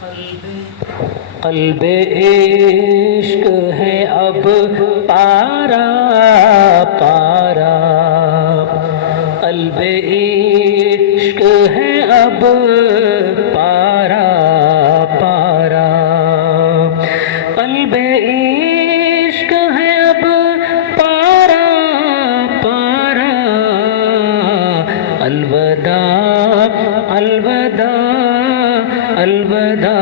قلب عشق ہے اب پارا پارا، قلب عشق ہے اب پارا پارا، قلب عشق ہے اب پارا پارا، الوداع الوداع الوداع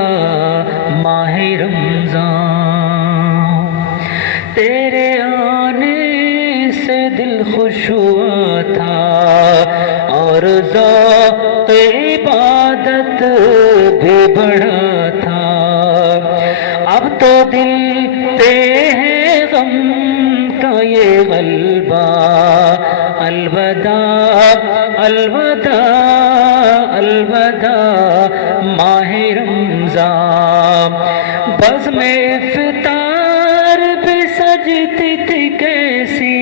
ماہ رمضان، تیرے آنے سے دل خوش ہوا تھا اور ذوق عبادت بھی بڑھا تھا، اب تو دل پہ ہے غم کا یہ غلبہ، الوداع الوداع الوداع ماہ رمضان، بزم افطار بھی سجتی تھی کیسی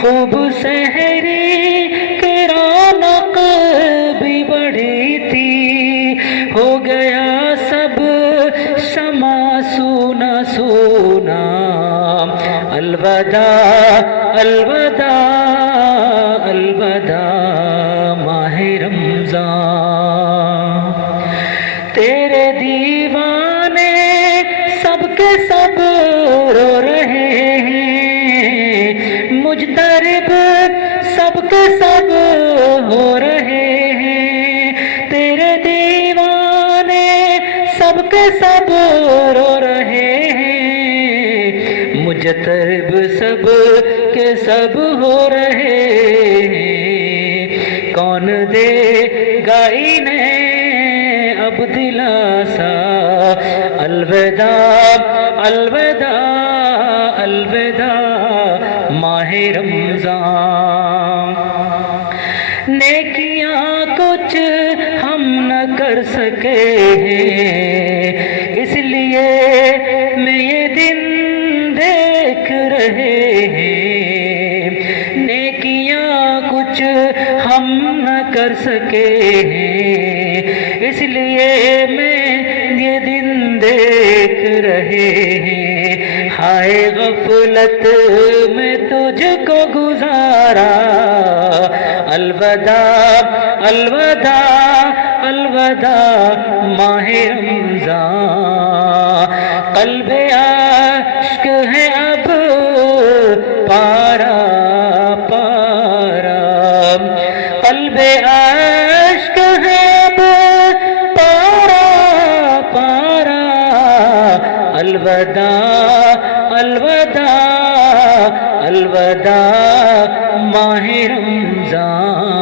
خوب سحری کی رونق بھی بڑھی تھی، ہو گیا سب شمع سونا سونا، الوداع الوداع الوداع ماہ رمضان، تیرے دیوانے سب کے سب رو رہے ہیں، مجترب سب کے سب ہو رہے ہیں، تیرے دیوانے سب کے سب رو رہے ہیں، مجترب سب کے سب ہو رہے ہیں، کون دے گا انہیں اب دلاسا، الوداع الوداع الوداع ماہ رمضان، نیکیاں کچھ ہم نہ کر سکے ہیں، اس لیے میں یہ دن دیکھ رہے ہیں، نیکیاں کچھ ہم نہ کر سکے ہیں، اس لیے میں یہ دن دیکھ رہے ہیں، ہائے غفلت میں تجھ کو گزارا، الوداع الوداع الوداع ماہ رمضان، قلب عشق ہے اب پارا پارا، قلب عشق ہے اب پارا پارا، الوداع الوداع الوداع ماہ رمضان۔